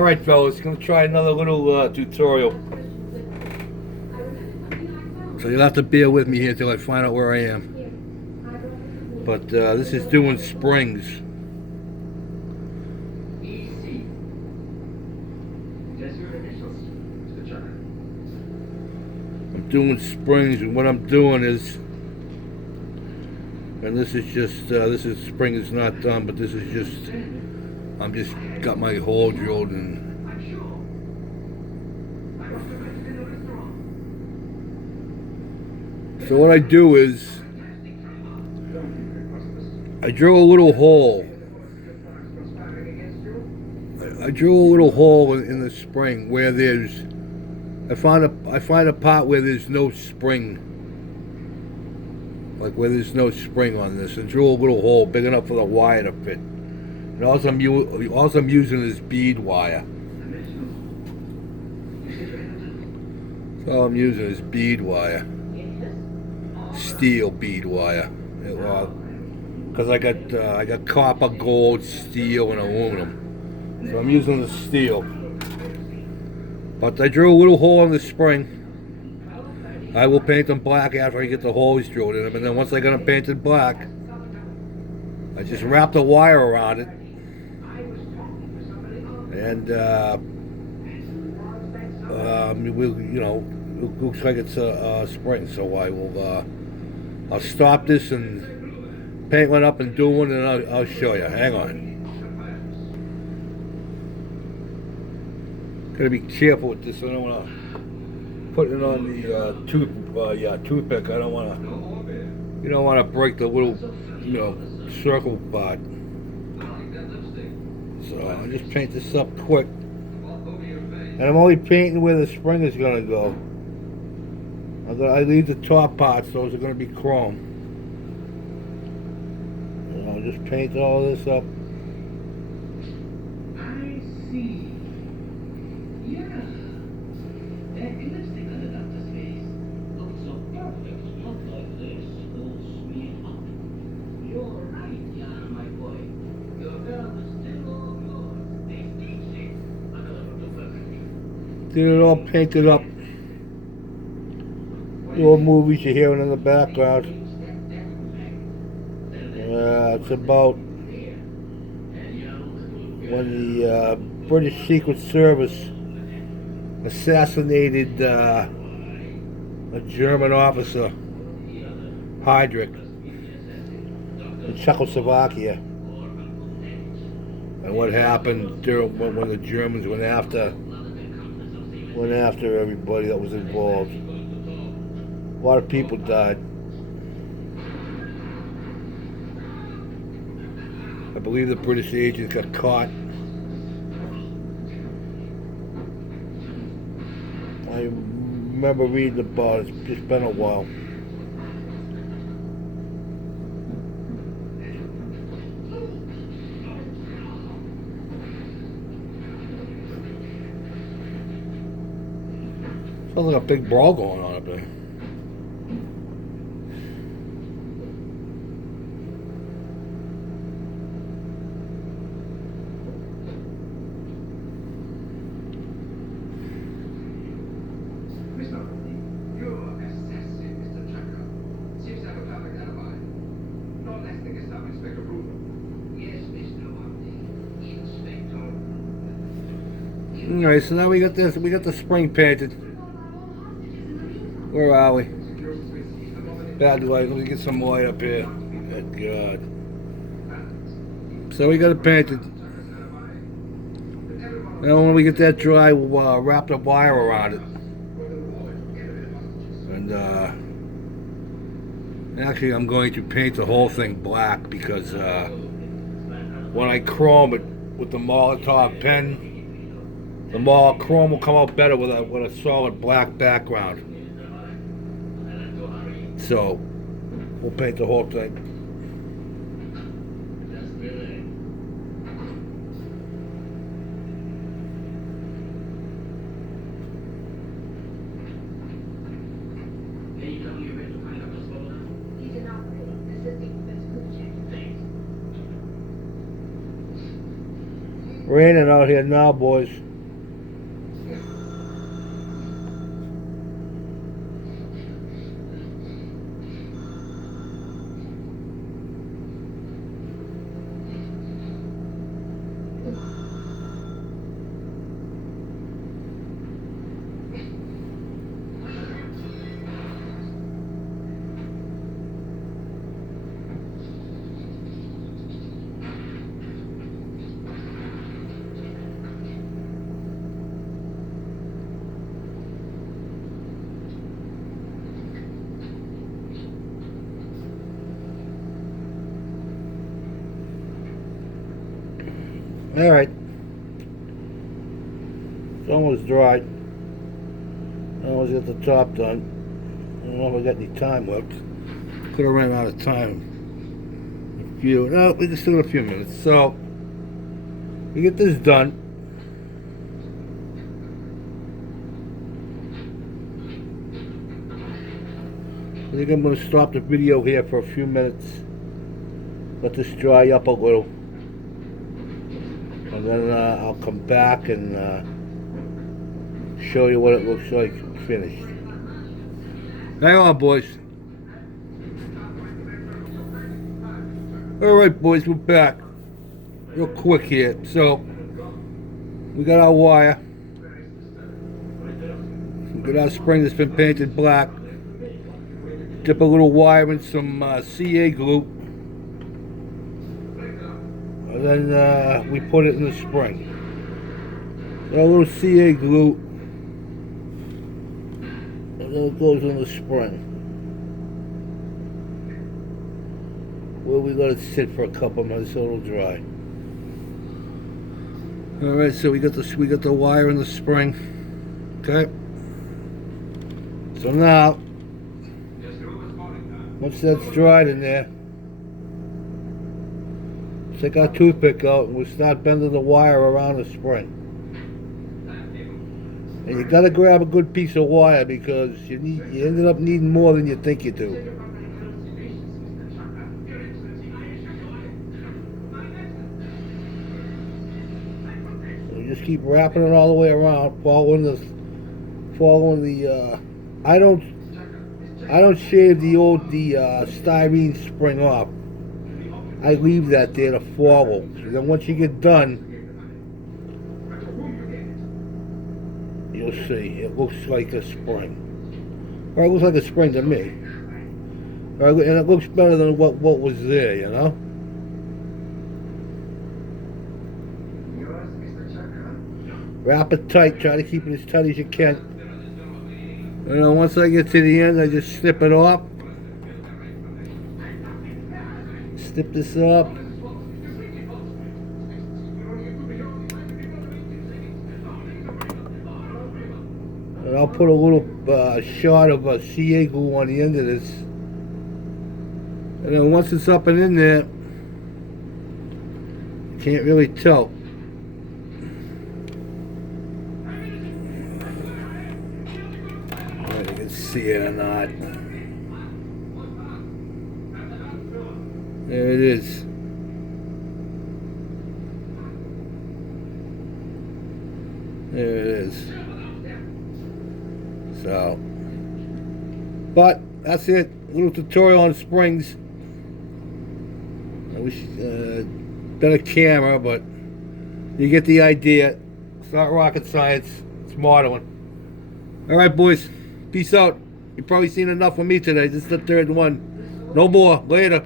Alright fellas, gonna try another little tutorial. So you'll have to bear with me here until I find out where I am. But this is doing springs. I'm doing springs, and what I'm doing is, and this is just, this is spring is not done, but this is just, I'm just got my hole drilled and so what I do is I drill a little hole. I drill a little hole in the spring where there's, I find a part where there's no spring, like where there's no spring on this, and drill a little hole big enough for the wire to fit. And also I'm using is bead wire. So all I'm using is bead wire, steel bead wire. Because I got copper, gold, steel, and aluminum. So I'm using the steel. But I drew a little hole in the spring. I will paint them black after I get the holes drilled in them, and then once I got them painted black, I just wrap the wire around it, and it looks like it's a spring. So I'll stop this and paint one up and do one, and I'll show you. Hang on. Gotta be careful with this. I don't want to put it on the toothpick. I don't want to. You don't want to break the little, circle part. So I'll just paint this up quick. And I'm only painting where the spring is gonna go. I leave the top parts; those are gonna be chrome. And I'll just paint all this up. I see. Yeah. That lipstick on the doctor's face looks so perfect. Not like this. Pulls me up. You're right, Jan, my boy. Your girl is still all yours. They stage it. Another photo perfect. Get it all painted up. The old movies you're hearing in the background. It's about when the British Secret Service assassinated a German officer, Heydrich, in Czechoslovakia, and what happened during when the Germans went after everybody that was involved. A lot of people died. I believe the British agents got caught. I remember reading about it. It's just been a while. Sounds like a big brawl going on up there. Alright, so now we got this. We got the spring painted. Where are we? Bad light. Let me get some light up here. Good God. So we got it painted. Now when we get that dry, we'll wrap the wire around it. And actually, I'm going to paint the whole thing black because when I chrome it with the Molotow pen, the chrome will come out better with a solid black background. So we'll paint the whole thing. Raining out here now, boys. Alright. It's almost dried. I almost got the top done. I don't know if I got any time left. Could have ran out of time. No, we can still got a few minutes. So, we get this done. I think I'm going to stop the video here for a few minutes. Let this dry up a little. And then I'll come back and show you what it looks like finished. Hang on, boys. Alright, boys, we're back. Real quick here. So, we got our wire. We got our spring that's been painted black. Dip a little wire in some CA glue. And then we put it in the spring. So a little CA glue. And then it goes in the spring. Well, we let it sit for a couple minutes so it'll dry. All right, so we got the wire in the spring. Okay. So now, once that's dried in there, take our toothpick out and we'll start bending the wire around the spring. And you gotta grab a good piece of wire because you ended up needing more than you think you do. Just keep wrapping it all the way around, following the. I don't shave the styrene spring off. I leave that there to follow. So then once you get done, you'll see it looks like a spring, or it looks like a spring to me. And it looks better than what was there, you know. Wrap it tight, try to keep it as tight as you can. And then once I get to the end, I just snip it off. Snip this up. And I'll put a little shot of CA glue on the end of this. And then once it's up and in there, you can't really tell. See it or not. There it is. There it is. So, but that's it. A little tutorial on springs. I wish better camera, but you get the idea. It's not rocket science. It's modeling. All right, boys. Peace out. You've probably seen enough of me today. This is the third one. No more. Later.